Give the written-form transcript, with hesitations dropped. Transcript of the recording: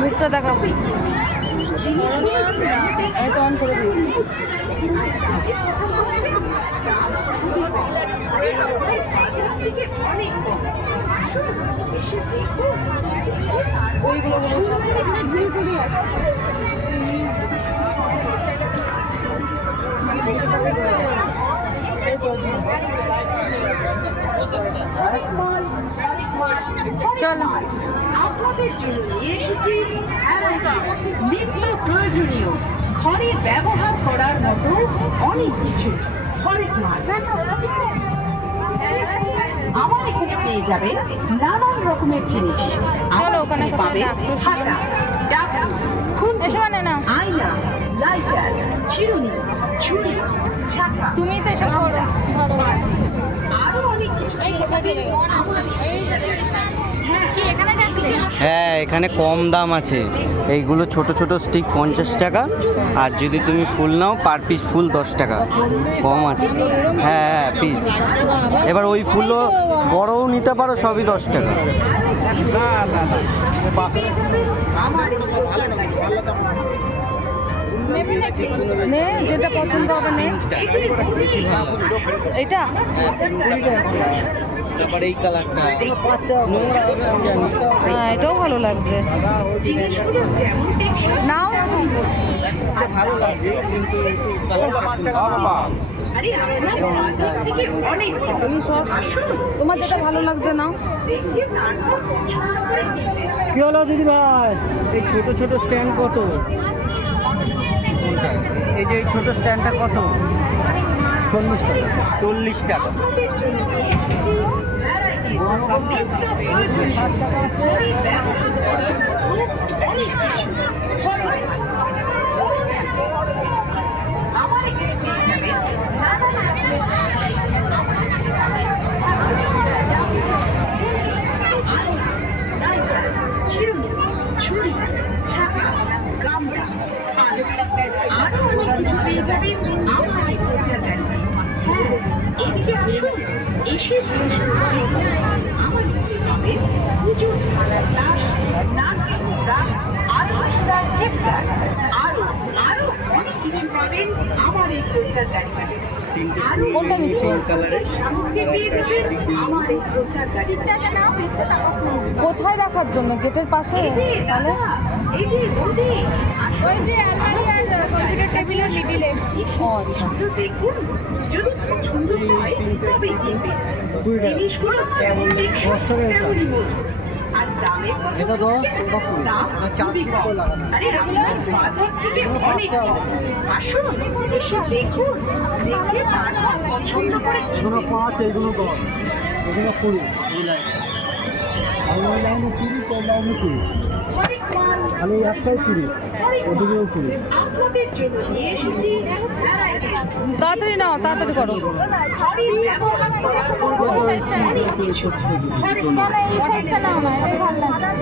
মুখটা দেখাবো, এই তো অন করে দিয়েছি। ওইগুলো ঘুরে ঘুরে আছে। চলো আপনাদের জন্য নিয়ে এসেছি নিত্য প্রয়োজনীয় ঘরে ব্যবহার করার মতো অনেক কিছু। ঘরের মাল আমার এখানে পেয়ে যাবেন নানান রকমের জিনিস। চলো ওখানে পাবেন খাতা, ডাবু, খুন্তি, এসো মানে না, আয়না, লাইটার, চিরুনি, ছুরি, ছাতা। তুমি তো এসব করো ধরো। আরো অনেক কিছু কি এখানে থাকলে? হ্যাঁ, এখানে কম দাম আছে। এইগুলো ছোট ছোট স্টিক 50 টাকা, আর যদি তুমি ফুল নাও পার পিস ফুল 10 টাকা কম আছে। হ্যাঁ হ্যাঁ পিস। এবার ওই ফুলও বড়ও নিতে পারো, সবই 10 টাকা। নে যেটা পছন্দ হবে নে। এটা তারপরে এই কালারটা নোংরা হবে আমি জানি। হ্যাঁ এটাও ভালো লাগছে, নাও। ভালো লাগছে কিন্তু তুমি সব তোমার যেটা ভালো লাগছে নাও। কি হলো দিদি ভাই? এই ছোট ছোট স্ট্যান্ড কত? এই যে এই ছোট স্ট্যান্ডটা কত? 40 টাকা। 40 টাকা। কোনটা নিচ্ছ? কোথায় রাখার জন্য? গেটের পাশে? তাহলে ওই যে আলমারি আর কম্পিউটার টেবিলের মিডিলে। ও আচ্ছা। এটা 10, ওটা 20, না 4 পিস করে লাগানো। এগুলো 5, এগুলো 10, এগুলো 20। এই লাইন আর ওই লাইনে 30, ওই লাইনে 30। খালি একটাই 30, ওদিকেও 30। তাড়াতাড়ি নাও, তাড়াতাড়ি করো। এই সাইজটা নাও, আমার এটাই ভালো লাগছে।